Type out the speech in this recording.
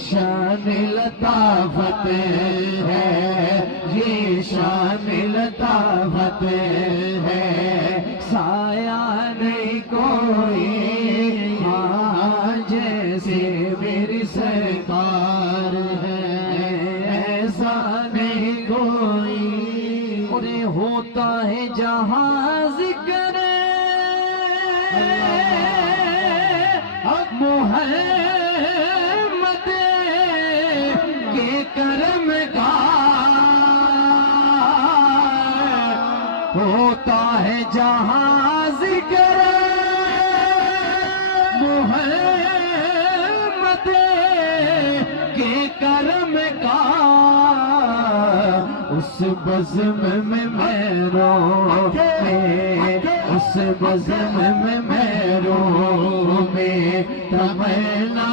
शान लताफत है, ये शान लताफत है। साया नहीं कोई हाँ जैसे मेरी सरकार है, ऐसा नहीं कोई। उन्हें होता है जहाँ जिक्र मोहम्मद के करम का, होता है जहाँ जिक्र मोहम्मद के करम का, उस बज़्म में मैं उस बज़्म में मैं तमन्ना